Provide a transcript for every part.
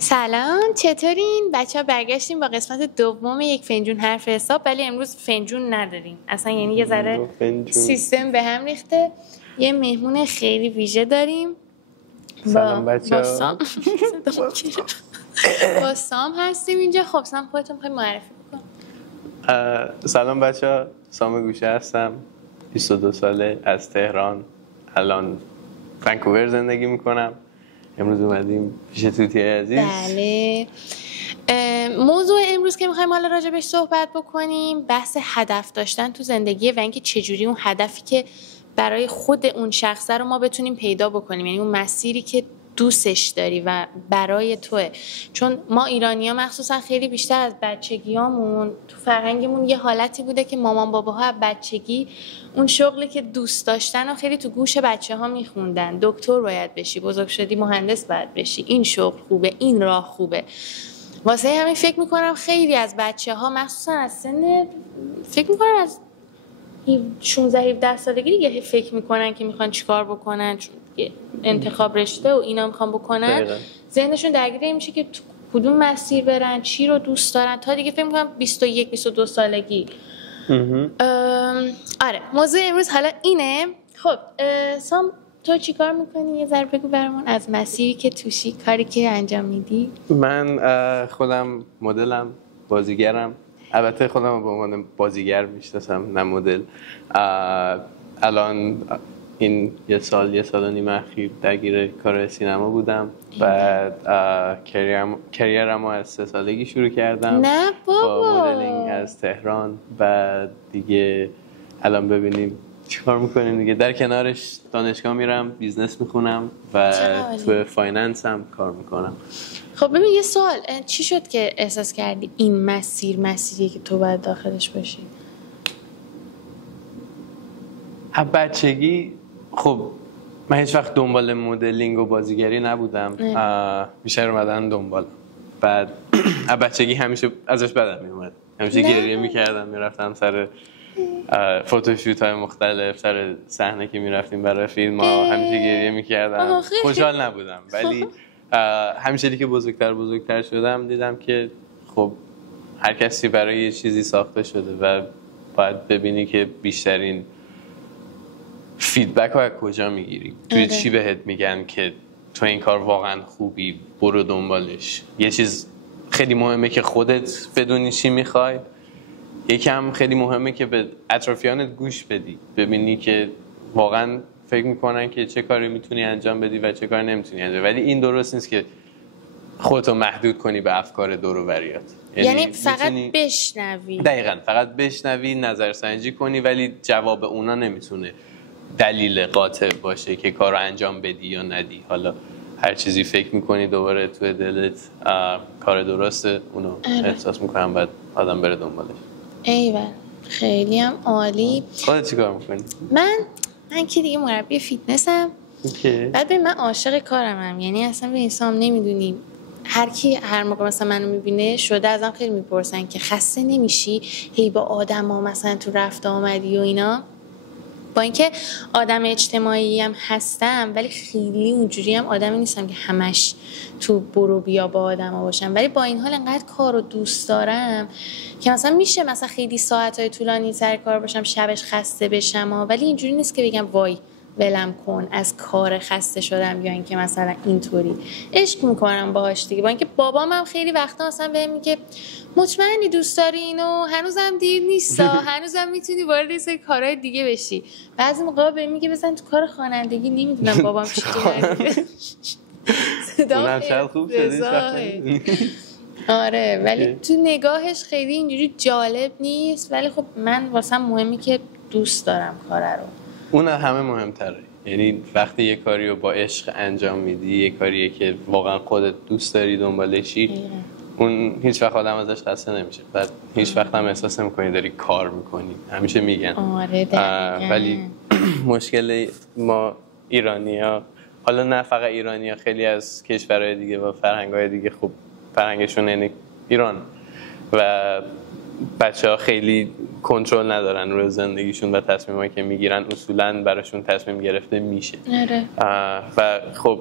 سلام، چطورین؟ بچه‌ها برگشتیم با قسمت دوم یک فنجون حرف حساب، ولی امروز فنجون نداریم. اصلا یعنی یه ذره سیستم به هم ریخته. یه مهمون خیلی ویژه داریم. سلام بچه‌ها. با سام هستیم اینجا. خب سام خودتون می‌خوای معرفی بکن. سلام بچه‌ها، سام گوشه هستم. 22 ساله، از تهران. الان ونکوور زندگی میکنم. امروز اومدیم پیش توتی عزیز. بله. موضوع امروز که میخوایم حالا راجع بهش صحبت بکنیم بحث هدف داشتن تو زندگی و اینکه چجوری اون هدفی که برای خود اون شخصه رو ما بتونیم پیدا بکنیم، یعنی اون مسیری که دوستش داری و برای توه. چون ما ایرانی‌ها مخصوصا خیلی بیشتر از بچگیامون تو فرهنگمون یه حالتی بوده که مامان باباها از بچگی اون شغلی که دوست داشتن و خیلی تو گوش بچه‌ها میخوندن. دکتر باید بشی، بزرگ شدی مهندس باید بشی، این شغل خوبه، این راه خوبه. واسه همین فکر میکنم خیلی از بچه‌ها مخصوصا از سن فکر میکنم از 16 17 سالگی دیگه فکر میکنن که میخوان چیکار بکنن، انتخاب رشته و اینا میخوان بکنن. ذهنشون درگیر میشه که کدوم مسیر برن، چی رو دوست دارن، تا دیگه فکر میکنم 21 22 سالگی. آره، موضوع امروز حالا اینه. خب سام، تو چی کار میکنی؟ یه ذره بگو برامون از مسیری که توشی، کاری که انجام میدی. من خودم مدلم، بازیگرم. البته خودم رو به عنوان بازیگر میشناسم، نه مدل. الان این یه سال و نیم اخیر درگیر کار سینما بودم. بعد کریرم رو از 3 سالگی شروع کردم. نه بابا. با مدلینگ از تهران. بعد دیگه الان ببینیم چیکار میکنیم دیگه. در کنارش دانشگاه میرم، بیزنس میخونم و تو فایننس هم کار میکنم. خب ببین یه سوال، چی شد که احساس کردی این مسیریه که تو باید داخلش باشی؟ بچگی خب من هیچ وقت دنبال مدلینگ و بازیگری نبودم. بیشتر اومدن دنبال. بعد بچگی همیشه ازش بدم میومد، همیشه گریه میکردم، میرفتم سر فوتوشوت های مختلف، سر صحنه که میرفتیم برای فیلم ها همیشه گریه میکردم. خوشحال نبودم. ولی همیشه که بزرگتر شدم دیدم که خب هر کسی برای یه چیزی ساخته شده و باید ببینی که بیشترین فیدبک رو از کجا میگیری، توی چی بهت میگن که تو این کار واقعا خوبی، برو دنبالش. یه چیز خیلی مهمه که خودت بدونی چی میخوای. یکم خیلی مهمه که به اطرافیانت گوش بدی، ببینی که واقعا فکر میکنن که چه کاری میتونی انجام بدی و چه کاری نمیتونی انجام بدی. ولی این درست نیست که خودتو محدود کنی به افکار دور و بریات. یعنی فقط بشنوی. دقیقاً، فقط بشنوی، نظرسنجی کنی، ولی جواب اونا نمیتونه دلیل قاطع باشه که کارو انجام بدی یا ندی. حالا هر چیزی فکر میکنی دوباره توی دلت کار درسته، اونو احساس میکنم بعد آدم بره دنبالش. ایول، خیلی هم عالی. خودت چی کار میکنی؟ من که دیگه مربی فیتنسم. بعد ببین من عاشق کارمم، یعنی اصلا به انسان نمیدونیم، هر موقع مثلا منو میبینه شده ازم خیلی میپرسن که خسته نمیشی هی با آدما مثلا تو رفت آمدی و اینا. با اینکه آدم اجتماعی هم هستم ولی خیلی اونجوری هم آدمی نیستم که همش تو برو بیا با آدما باشم. ولی با این حال انقدر کارو دوست دارم که مثلا میشه مثلا خیلی ساعت‌های طولانی سر کار باشم، شبش خسته بشم ولی اینجوری نیست که بگم وای ولم کن از کار خسته شدم یا اینکه مثلا اینطوری. عشق میکنم باهاش دیگه. با اینکه بابام هم خیلی وقتا مثلا بهم میگه مطمئنی دوست داری اینو، هنوزم دیر نیستا، هنوزم میتونی وارد یه سری کارهای دیگه بشی. بعضی موقعا بهم میگه بزن تو کار خوانندگی. نمیدونم بابام چطوره. صدا خوب شده. آره ولی تو نگاهش خیلی اینجوری جالب نیست، ولی خب من واسم مهمی که دوست دارم کاره رو. اون همه مهمتره. یعنی وقتی یه کاری رو با عشق انجام میدی، یه کاریه که واقعا خودت دوست داری دنبالشی، اون هیچ وقت آدم ازش خسته نمیشه. بعد هیچ وقت هم احساس نمی‌کنی داری کار میکنی. همیشه میگن. آره ولی مشکل ما ایرانی‌ها، حالا نه فقط ایرانی‌ها، خیلی از کشورهای دیگه و فرهنگ‌های دیگه خب فرهنگشون یعنی ایران و بچه‌ها خیلی کنترل ندارن روی زندگیشون و تصمیمایی که میگیرن اصولاً براشون تصمیم گرفته میشه. آره. و خب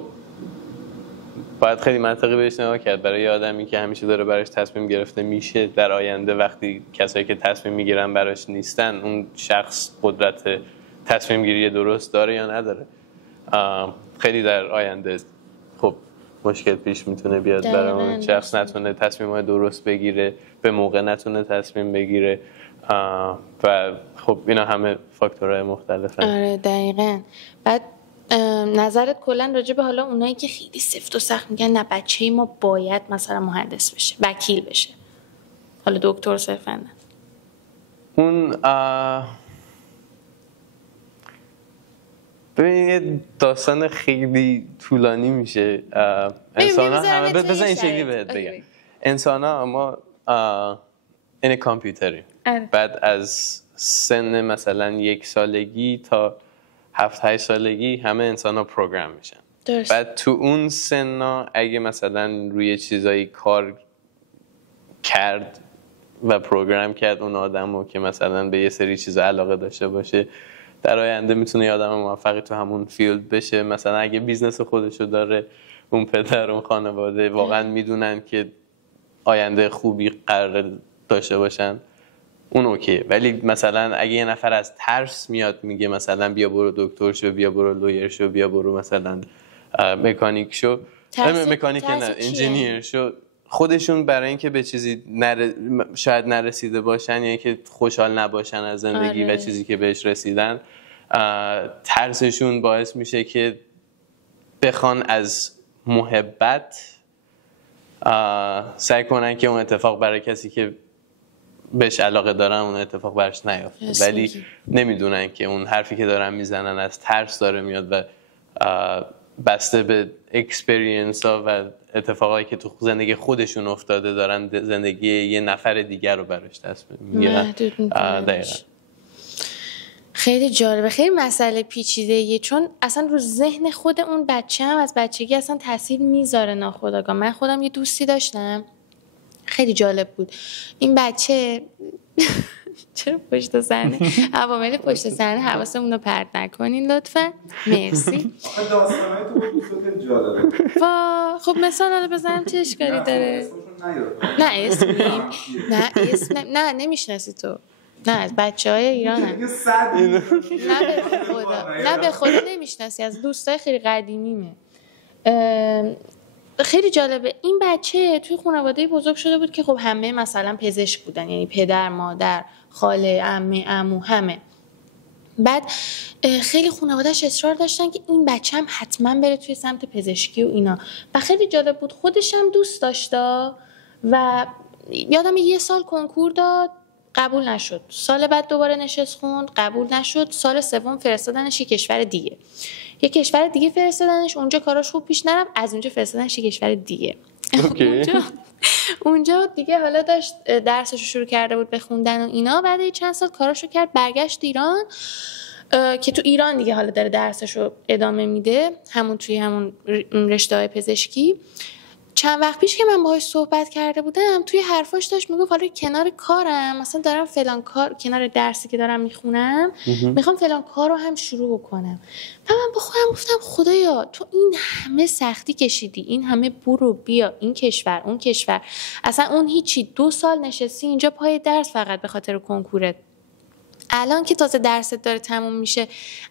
باید خیلی منطقی بهش نگاه کرد. برای آدمی که همیشه داره براش تصمیم گرفته میشه، در آینده وقتی کسایی که تصمیم میگیرن براش نیستن، اون شخص قدرت تصمیم گیری درست داره یا نداره. خیلی در آینده خب مشکل پیش میتونه بیاد برای اون شخص، نتونه تصمیم‌های درست بگیره، به موقع نتونه تصمیم بگیره و خب اینا همه فاکتورهای مختلفن. آره دقیقاً. بعد نظرت کلا راجع به حالا اونایی که خیلی سفت و سخت میگن نه بچه‌ی ما باید مثلا مهندس بشه، وکیل بشه، حالا دکتر صرفا نه، اون ببین داستان خیلی طولانی میشه. انسان ها همه بزن این شکلی بهت بگم، انسان ها ما این کامپیوتریم. بعد از سن مثلا 1 سالگی تا 7-8 سالگی همه انسان ها پروگرام میشن. درست. بعد تو اون سن ها اگه مثلا روی چیزایی کار کرد و پروگرام کرد اون آدمو که مثلا به یه سری چیزا علاقه داشته باشه، در آینده میتونه یه آدم موفقی تو همون فیلد بشه. مثلا اگه بیزنس خودشو داره، اون پدر اون خانواده واقعا میدونن که آینده خوبی قرار داشته باشن، اون اوکیه. ولی مثلا اگه یه نفر از ترس میاد میگه مثلا بیا برو دکتر شو، بیا برو لویر شو، بیا برو مثلا مکانیک شو، مکانیک نه انجینیر شو، خودشون برای اینکه به چیزی شاید نرسیده باشن یا که خوشحال نباشن از زندگی و چیزی که بهش رسیدن، ترسشون باعث میشه که بخوان از محبت سعی کنن که اون اتفاق برای کسی که بهش علاقه دارن اون اتفاق برش نیفته، ولی نمیدونن که اون حرفی که دارن میزنن از ترس داره میاد و بسته به اکسپریانس ها و اتفاقایی که تو زندگی خودشون افتاده دارن زندگی یه نفر دیگر رو براش تصمیم میگیرن. دقیقاً. خیلی جالبه، خیلی مسئله پیچیده‌ایه، چون اصلا رو ذهن خود اون بچه هم از بچگی اصلا تاثیر میذاره ناخودآگاه. من خودم یه دوستی داشتم خیلی جالب بود. این بچه چرا پشت صحنه عوامل پشت صحنه حواسمون رو پرت نکنین لطفا، مرسی. داستانای تو خیلی جالبه. خب مثلا الان بزنم چه اشکالی داره؟ نه اسم نه نمیشناسی تو، نه از بچه‌های ایران هم. نه به خدا نمیشناسی، از دوستای خیلی قدیمیمه. خیلی جالبه. این بچه توی خانواده بزرگ شده بود که خب همه مثلا پزشک بودن، یعنی پدر، مادر، خاله، عمه، عمو، همه. بعد خیلی خانواده‌اش اصرار داشتن که این بچه هم حتما بره توی سمت پزشکی و اینا، و خیلی جالب بود. خودش هم دوست داشته و یادم 1 سال کنکور داد قبول نشد، سال بعد دوباره نشست خوند قبول نشد، سال سوم فرستادنش یه کشور دیگه، یه کشور دیگه فرستادنش، اونجا کاراش خوب پیش نرفت، از اونجا فرستادنش یه کشور دیگه. اونجا دیگه حالا داشت درسشو شروع کرده بود به خوندن و اینا، بعد چند سال کاراشو کرد برگشت ایران، که تو ایران دیگه حالا داره درسشو ادامه میده، همون توی همون رشته‌های پزشکی. چند وقت پیش که من باهاش صحبت کرده بودم، توی حرفاش داشت میگفت حالا کنار کارم مثلا دارم فلان کار، کنار درسی که دارم میخونم میخوام فلان کار رو هم شروع بکنم. و من با خودم گفتم خدایا تو این همه سختی کشیدی، این همه برو بیا، این کشور اون کشور، اصلا اون هیچی، 2 سال نشستی اینجا پای درس فقط به خاطر کنکورت. الان که تازه درست داره تموم میشه،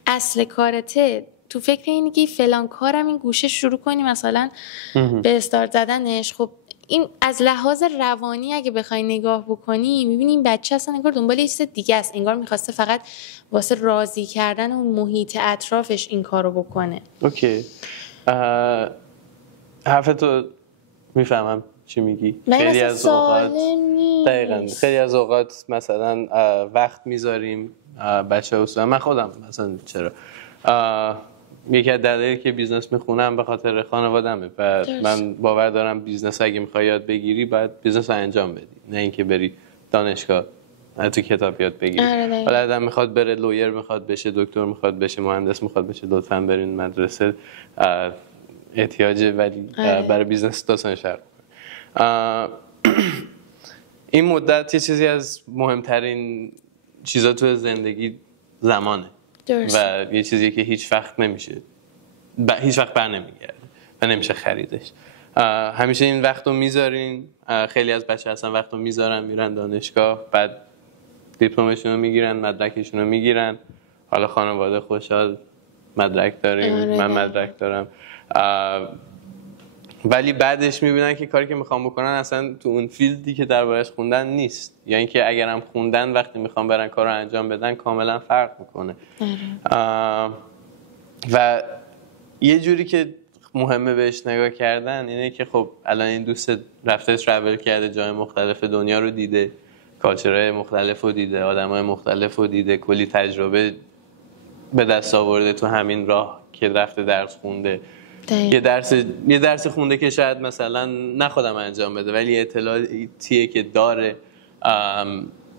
اصل کارته، تو فکر اینی که فلان کارم این گوشه شروع کنی مثلا به استارت زدنش. خب این از لحاظ روانی اگه بخوای نگاه بکنی میبینی این بچه اصلا انگار دنبال یه چیز دیگه است، انگار میخواسته فقط واسه راضی کردن اون محیط اطرافش این کارو بکنه. اوکی، حرفتو میفهمم چی میگی. خیلی از اوقات دقیقاً خیلی از اوقات مثلا وقت میذاریم بچه‌ها، اصلا من خودم مثلا چرا یکی از دلایلی که بیزنس میخونم به خاطر خانواده‌مه و من باور دارم بیزنس اگه میخوای یاد بگیری باید بیزنس رو انجام بدی، نه اینکه بری دانشگاه تو کتاب یاد بگیری. حالا آدم میخواد بره لویر، میخواد بشه دکتر، میخواد بشه مهندس، میخواد بشه، لطفاً برین مدرسه، احتیاجه، ولی برای بیزنس داستانش فرق می‌کنه. این مدت یه چیزی از مهمترین چیزا تو زندگی زمانه و یه چیزی که هیچ وقت نمیشه، هیچ وقت بر نمیگرده و نمیشه خریدش. همیشه این وقت رو میذارین. خیلی از بچه اصلا وقت رو میذارن میرن دانشگاه، بعد دیپلمشون رو میگیرن، مدرکشون رو میگیرن. حالا خانواده خوشحال، مدرک داریم، من مدرک دارم، ولی بعدش میبینن که کاری که میخوام بکنن اصلا تو اون فیلدی که دربارش خوندن نیست، یا اینکه اگرم خوندن وقتی میخوام برن کار رو انجام بدن کاملا فرق میکنه. و یه جوری که مهمه بهش نگاه کردن اینه که خب الان این دوست رفته ترافل کرده، جای مختلف دنیا رو دیده، کالچرهای مختلف رو دیده، آدمای مختلف رو دیده، کلی تجربه به دست آورده تو همین راه که رفته درس خونده. یه درس خونده که شاید مثلا نخودم انجام بده، ولی اطلاعاتیه که داره.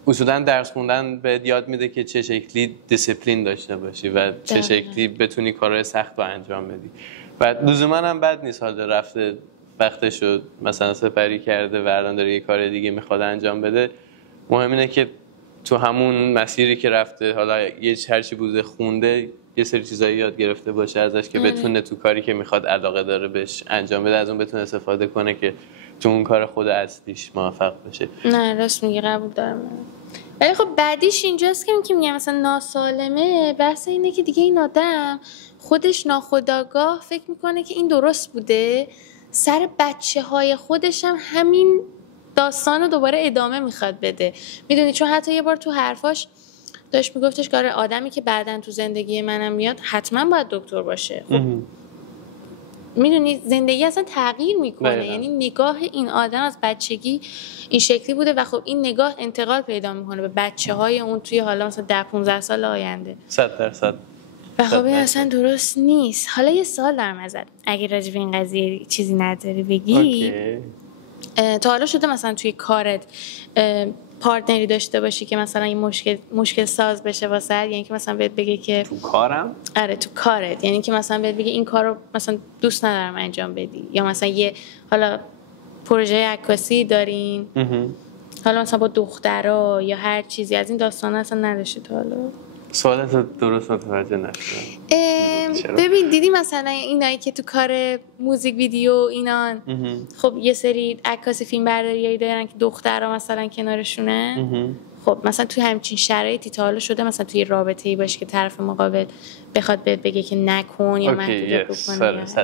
اصولا درس خوندن بهت یاد میده که چه شکلی دیسیپلین داشته باشی و چه شکلی بتونی کارهای سخت رو انجام بدی. و لزوما هم بد نیست حالا رفته وقتشو مثلا سپری کرده و الان داره یه کار دیگه میخواد انجام بده. مهم اینه که تو همون مسیری که رفته، حالا یه هرچی بوده خونده، یه سری چیزایی یاد گرفته باشه ازش که بتونه تو کاری که میخواد علاقه داره بهش انجام بده، از اون بتونه استفاده کنه که تو اون کار خود اصلیش موفق بشه. نه راست میگی، قبول دارم. ولی خب بعدیش اینجاست که میگم مثلا ناسالمه. بحث اینه که دیگه این آدم خودش ناخودآگاه فکر میکنه که این درست بوده، سر بچه های خودش هم همین داستان رو دوباره ادامه میخواد بده. میدونی چون حتی یه بار تو حرفاش داشت میگفتش که آدمی که بعدن تو زندگی منم میاد حتما باید دکتر باشه. خب میدونی زندگی اصلا تغییر میکنه. یعنی نگاه این آدم از بچگی این شکلی بوده و خب این نگاه انتقال پیدا میکنه به بچه های اون توی حالا مثلا 10-15 سال آینده. 100%. و خب این اصلا درست نیست. حالا یه سوال دارم ازت، اگه راجع به این قضیه چیزی نداری بگی. تا حالا شده مثلا توی کارت پارتنری داشته باشی که مثلا این مشکل ساز بشه واسه، یعنی که مثلا بهت بگه که تو کارم؟ آره تو کارت، یعنی که مثلا بهت بگه این کارو مثلا دوست ندارم انجام بدی، یا مثلا یه حالا پروژه عکاسی دارین حالا مثلا با دخترا یا هر چیزی از این داستانا اصلا نداشتی تا حالا؟ سوالت درست متوجه نشدم. ببین دیدی مثلا اینایی که تو کار موزیک ویدیو اینان خب یه سری عکاسی فیلم برداریایی دارن که دخترها مثلا کنارشونه. خب مثلا تو همچین شرایطی تا حالا شده مثلا توی رابطه‌ای باشی که طرف مقابل بخواد بهت بگه که نکن یا محدودت بکنه؟ 100%.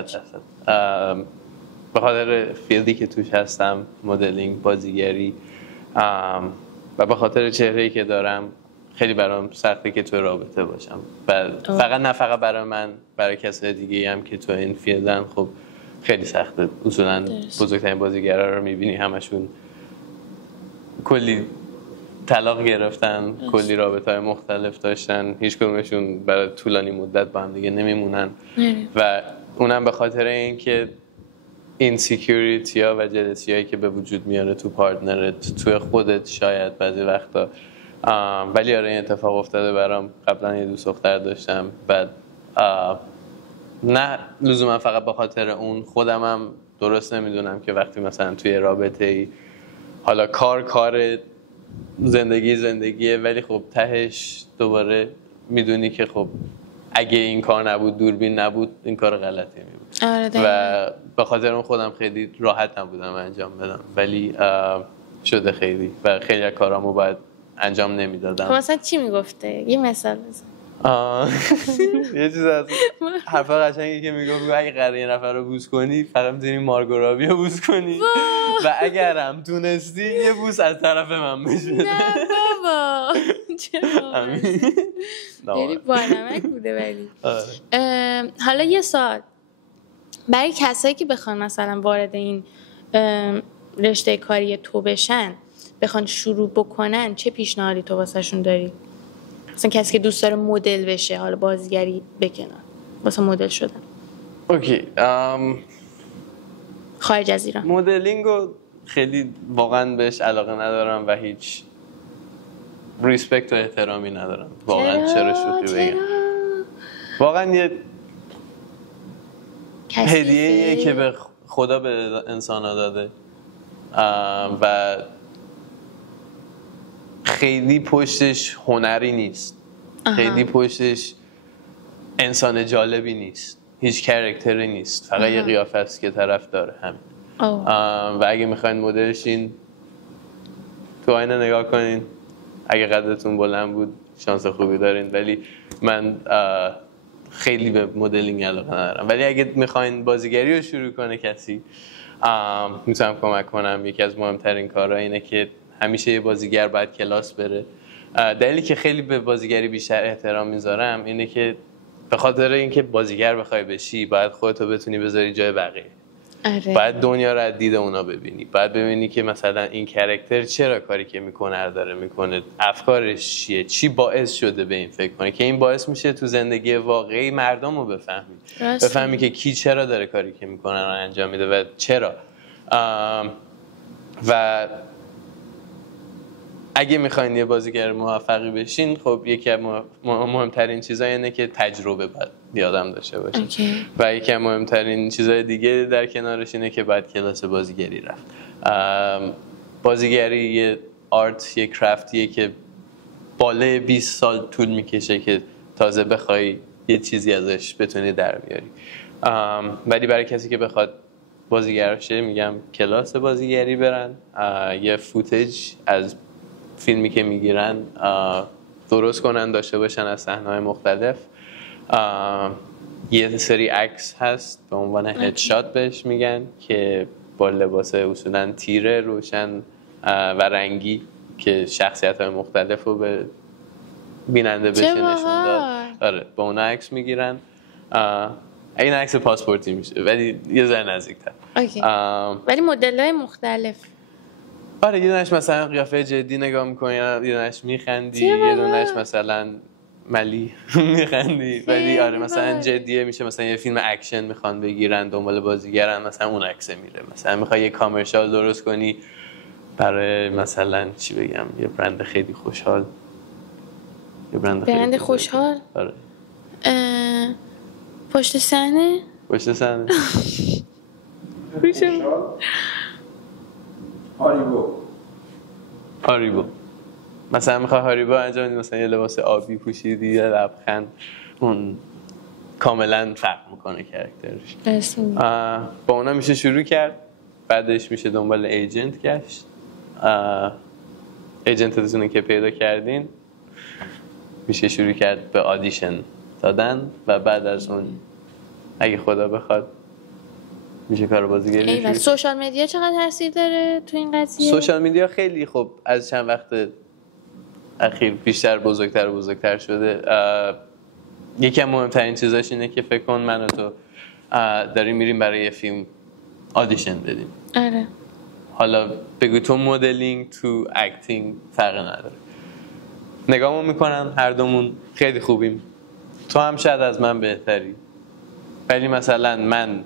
به خاطر فیلدی که توش هستم، مدلینگ، بازیگری، و به خاطر چهره‌ای که دارم خیلی برام سخته که تو رابطه باشم. و فقط نه فقط برای من، برای کسای دیگه هم که تو این فیلدن خب خیلی سخته. اصولا بزرگترین بازیگرا رو میبینی همشون کلی طلاق گرفتن، کلی رابطه‌های مختلف داشتن، هیچ کدومشون برای طولانی مدت با هم دیگه نمیمونن. و اونم به خاطر اینکه اینسیکیوریتی ها و جلسی هایی که به وجود میاره تو پارتنرت، تو خودت شاید بعضی وقتا. ولی آره این اتفاق افتاده برام. قبلا یه دوست دختر داشتم، بعد نه لزوما فقط به خاطر اون، خودم هم درست نمیدونم که وقتی مثلا توی رابطه ای، حالا کار زندگیه، ولی خب تهش دوباره میدونی که خب اگه این کار نبود، دوربین نبود، این کار غلطی میبود. و به خاطر اون خودم خیلی راحت نبودم انجام بدم، ولی شده خیلی و خیلی از کارامو باید انجام نمیدادم. خب مثلا چی میگفته؟ یه مثال بزن. یه چیز از حرف قشنگی که میگفت اگه قراره یه نفر رو بوس کنی فقط میتونی مارگو رابی رو بوس کنی و اگرم تونستی یه بوس از طرف من بشه. نه بابا چه بابا بانمک بوده. ولی حالا یه سوال برای کسایی که بخوان مثلا وارد این رشته کاری تو بشن، بخوان شروع بکنن، چه پیشنهادی تو واسهشون داری؟ مثلا کسی که دوست داره مدل بشه، حالا بازیگری بکنن واسه مدل شدن. اوکی. خارج از ایران مدلینگو خیلی واقعا بهش علاقه ندارم و هیچ ریسپکت و احترامی ندارم. واقعا چرا شوخی بگم؟ واقعا یه هدیه‌ایه که به خدا به انسان‌ها داده و خیلی پشتش هنری نیست. خیلی پشتش انسان جالبی نیست. هیچ کاراکتری نیست. فقط یه قیافه است که طرف داره همین. و اگه میخواین مدل شین تو آینه نگاه کنین. اگه قدتون بلند بود شانس خوبی دارین، ولی من خیلی به مدلینگ علاقه ندارم. ولی اگه میخواین بازیگری رو شروع کنه کسی، میتونم کمک کنم. یکی از مهمترین کارها اینه که همیشه یه بازیگر باید کلاس بره. دلیلی که خیلی به بازیگری بیشتر احترام میذارم اینه که به خاطر اینکه بازیگر بخوای بشی باید خودتو بتونی بذاری جای بقیه. باید دنیا رو از دید اونا ببینی. باید ببینی که مثلا این کاراکتر چرا کاری که میکنه داره میکنه، افکارش چیه، چی باعث شده به این فکر کنه، که این باعث میشه تو زندگی واقعی مردم رو بفهمی که کی چرا داره کاری که میکنه رو انجام میده و چرا. و اگه میخواین یه بازیگر موفقی بشین، خب یکی از مهمترین چیزا اینه که تجربه باید یادم داشته باشین. و یکی از مهمترین چیزای دیگه در کنارش اینه که باید کلاس بازیگری رفت. بازیگری یه آرت، یه کرافتیه که بالای 20 سال طول میکشه که تازه بخوای یه چیزی ازش بتونی در بیاری. ولی برای کسی که بخواد بازیگر شه میگم کلاس بازیگری برن، یه فوتج از فیلمی که میگیرن درست کنن، داشته باشن از صحنه‌های مختلف. یه سری عکس هست به عنوان هدشات بهش میگن که با لباس اصولاً تیره، روشن و رنگی که شخصیت‌های مختلف رو به بیننده بشه نشون داد. آره با اونا عکس میگیرن. این عکس پاسپورتی میشه ولی یه ذره نزدیک‌تر. ولی مدل‌های مختلف. آره یه دونش مثلا قیافه جدی نگاه میکنی، یه دونش میخندی، یه دونش مثلا ملی میخندی. ولی آره مثلا جدیه میشه مثلا یه فیلم اکشن میخوان بگیرن دنبال بازیگرن، مثلا اون عکسه میره. مثلا میخوای یه کامرشال درست کنی برای مثلا چی بگم، یه برند خیلی خوشحال. یه برند خوشحال؟ آره. پشت صحنه؟ پشت صحنه. هاریبو. مثلا میخوای هاریبو انجام بدی، مثلا یه لباس آبی پوشیدی یا لبخند، اون کاملا فرق میکنه کاراکترش. با اونا میشه شروع کرد. بعدش میشه دنبال ایجنت گشت. ایجنتتون که پیدا کردین میشه شروع کرد به آدیشن دادن و بعد از اون اگه خدا بخواد میشه کار بازیگری شروع. سوشال مدیا چقدر تاثیر داره تو این قضیه؟ سوشال مدیا خیلی خب از چند وقت اخیر بیشتر بزرگتر شده. یکی از مهمترین چیزاش اینه که فکر کن من و تو داریم میریم برای یه فیلم آدیشن بدیم. آره. حالا بگو تو مدلینگ تو اکتینگ فرق نداره. نگاهمون میکنن هر دومون خیلی خوبیم. تو هم شاید از من بهتری. ولی مثلا من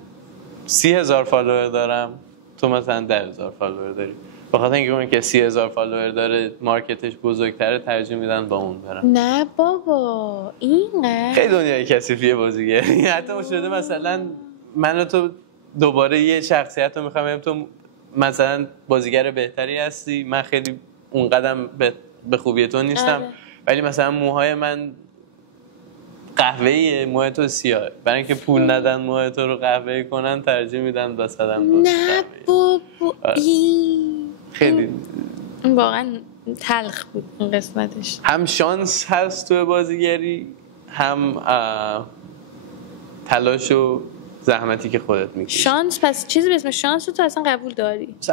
30,000 فالوور دارم، تو مثلا 10,000 فالوور داری. بخاطر اینکه اون که 30,000 فالوور داره مارکتش بزرگتره ترجیح میدن با اون برن. نه بابا اینقدر خیلی دنیای کثیفیه بازیگری. حتی شده مثلا من و تو دوباره یه شخصیت رو میخوام ببینم، تو مثلا بازیگر بهتری هستی، من خیلی اون قدم به خوبی تو نیستم. ولی مثلا موهای من قهوه‌ایه، موهای تو سیاه. برای اینکه پول ندن موهای تو رو قهوه‌ای کنن ترجیح میدن مثلا نه بابا خیلی واقعا تلخ بود این قسمتش. هم شانس هست تو بازیگری، هم تلاش و زحمتی که خودت میکشی. شانس؟ پس چیزی به اسم شانس رو تو اصلا قبول داری؟ 100%.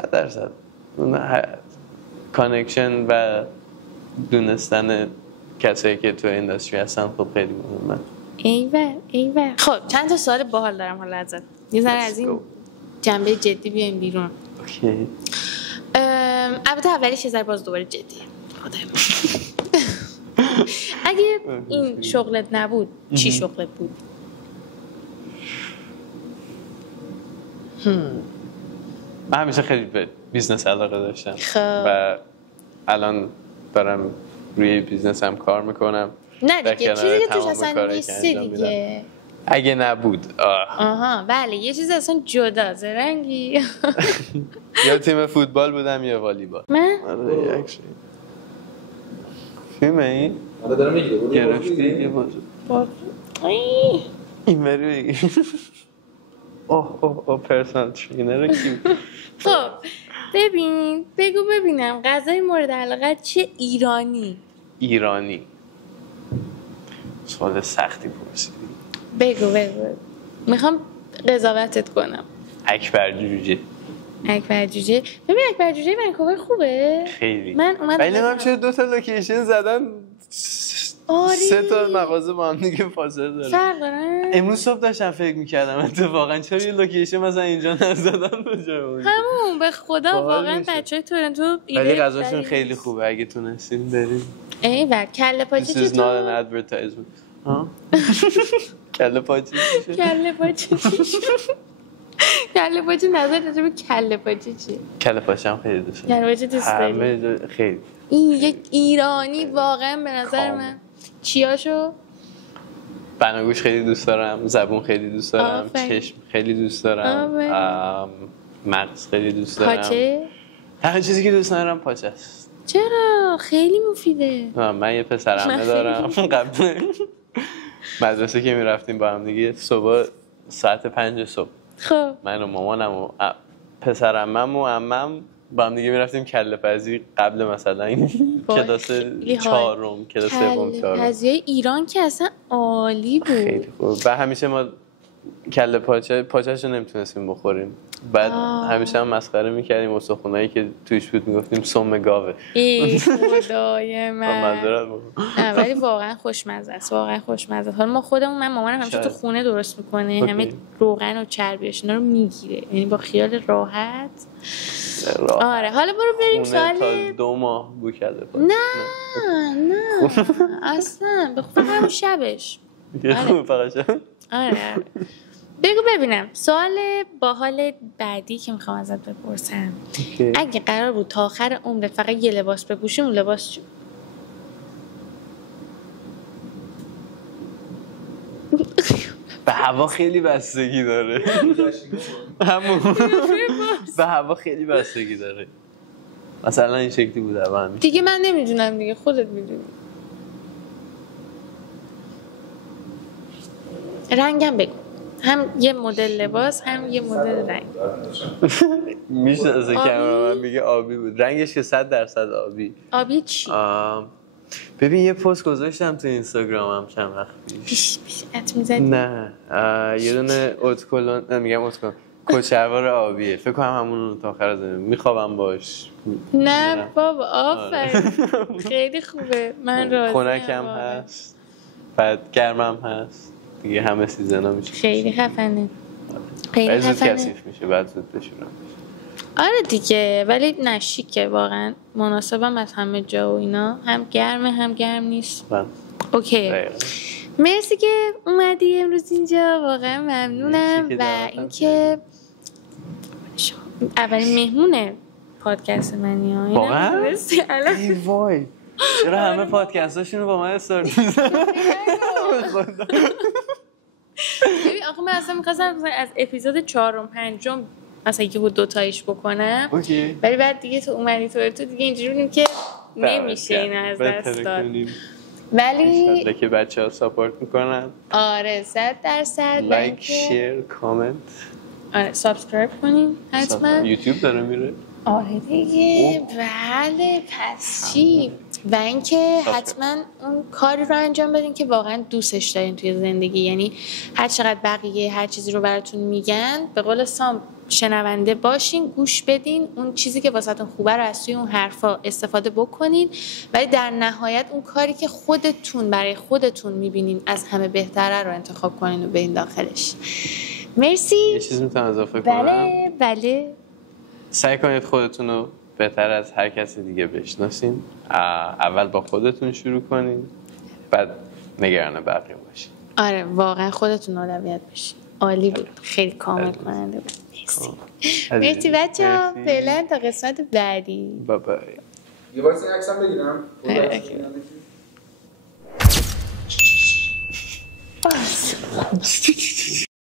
کانکشن و دونستن کسایی که تو اندستری هستن خب خیلی مهمه. ایوه. خب چند تا سوال باحال دارم حالا ازت. یه ذره از این جنبه جدی بیایم بیرون. اوکی. البته اولیش یه ذره باز دوباره جدیه. خدای اگه این شغلت نبود چی شغلت بود؟ من همیشه خیلی به بیزنس علاقه داشتم و الان دارم روی بیزنسم کار میکنم. نه دیگه چیزی که توش اصلا نیستی دیگه. اگه نبود آها بله یه چیز اصلا جدا زرنگی. یا تیم فوتبال بودم یا والیبال. من؟ آره یک شد. فیلمه این؟ آره دارم میگیره گرفتی یه بازو این بری بگی. اوه پرسونال ترینر کی؟ خب بگو ببینم غذای مورد علاقه چه ایرانی؟ سوال سختی پرسیدی. بگو میخوام قضاوتت کنم. اکبر جوجه. ببین اکبر جوجه ونکوور خوبه خیلی. من اومدم ولی نمیدونم چرا 2 تا لوکیشن زدن. آره 3 تا مغازه با هم دیگه فاصله داره. فرق داره. امروز صبح داشتم فکر می‌کردم اتفاقا چرا یه لوکیشن مثلا اینجا نزدن به جای اون. همون به خدا واقعا بچهای تورنتو ولی غذاشون خیلی خوبه اگه تونستین برید. ایول کله پاچه This is not an advertisement. کله پاچه کله پاچه نظر راجع به کله پاچه چی؟ کله پاچه هم خیلی دوست دارم. کله پاچه دوست داری؟ خیلی. این یک ایرانی واقعا به نظر من چیاشو بناگوش خیلی دوست دارم، زبون خیلی دوست دارم، چشم خیلی دوست دارم، مغز خیلی دوست دارم. پاچه؟ هر چیزی که دوست دارم پاچه است. چرا؟ خیلی مفیده. من یه پسرعمه دارم. قبل مدرسه که میرفتیم با هم دیگه صبح ساعت 5 صبح. خب من و مامانم و پسرعمم و عمم با هم دیگه میرفتیم کله پزی قبل مثلا این کلاس 4 کلاس 3 کله پزی ایران که اصلا عالی بود. خیلی خوب. و همیشه ما کله پاچه‌شو نمیتونستیم بخوریم. بعد همیشه هم مسخره میکردیم استخونایی که توش بود میگفتیم سم گاوه. ای خدای من. معذرت ولی واقعا خوشمزه است. حالا ما خودمون من مامانم همیشه تو خونه درست میکنه. همه روغن و چربیاش اینا رو میگیره. یعنی با خیال راحت. آره حالا برو بریم سوال تا 2 ماه بو کله پاچه. نه اصلا به خود همون شبش. آره بگو ببینم سوال باحال بعدی که میخوام ازت بپرسم اگه قرار بود تا آخر عمرت فقط یه لباس بپوشی اون لباس چی؟ به هوا خیلی بستگی داره. به هوا خیلی بستگی داره. مثلا این شکلی بود اول دیگه من نمیدونم دیگه خودت میدونی. رنگم بگو هم یه مدل لباس هم یه مدل رنگ. میشه از کامرامن میگه آبی بود. رنگش که 100% آبی. آبی چی؟ ببین یه پست گذاشتم تو اینستاگرامم چند وقت پیش ات میزدی؟ نه یه دونه اتکلون میگم اتکلون کچلوار آبیه فکر کنم همون تا آخر زمین میخوابم باش. نه بابا آفرین خیلی خوبه من راضیم. خنکم هست بعد گرمم هست دیگه همه سیزنا میشه. خیلی خفنه. خیلی زود کثیف میشه بعد زود بشورم. آره دیگه ولی نشیکه واقعا مناسبم از همه جا و اینا هم گرمه هم گرم نیست. اوکی مرسی که اومدی امروز اینجا واقعا ممنونم و اینکه اولین مهمونه پادکست منی ها. واقعا؟ ای وای چرا همه پادکستاشونو با من استارت میزنن؟ ببین آخه من اصلا می‌خواستم از اپیزود 4 و 5 مثلا یکی 2 تایش بکنم ولی بعد دیگه تو اومدی تو دیگه اینجوری بودیم که نمیشه اینا از دست داد. ولی انشالله که بچه‌ها ساپورت میکنن. آره 100% لایک شیر کامنت. آره سابسکرایب کنین حتما. یوتیوب داره میره. آره دیگه بله پس چی و اینکه حتما اون کاری رو انجام بدین که واقعا دوستش دارین توی زندگی. یعنی هر چقدر بقیه هر چیزی رو براتون میگن به قول سام شنونده باشین گوش بدین اون چیزی که واسهتون خوبه رو از توی اون حرفا استفاده بکنین ولی در نهایت اون کاری که خودتون برای خودتون میبینین از همه بهتره رو انتخاب کنین و برین داخلش. مرسی. یه چیز میتونم اضافه کنم؟ بله سعی کنید خودتون رو بهتر از هر کسی دیگه بشناسین. اول با خودتون شروع کنین بعد نگران بقیه باشین. آره واقعا خودتون اولویت باشین. عالی بود خیلی کامل کننده بود. مرسی بچه‌ها فعلا تا قسمت بعدی. بای بای. یه واسه عکسم بگیرم.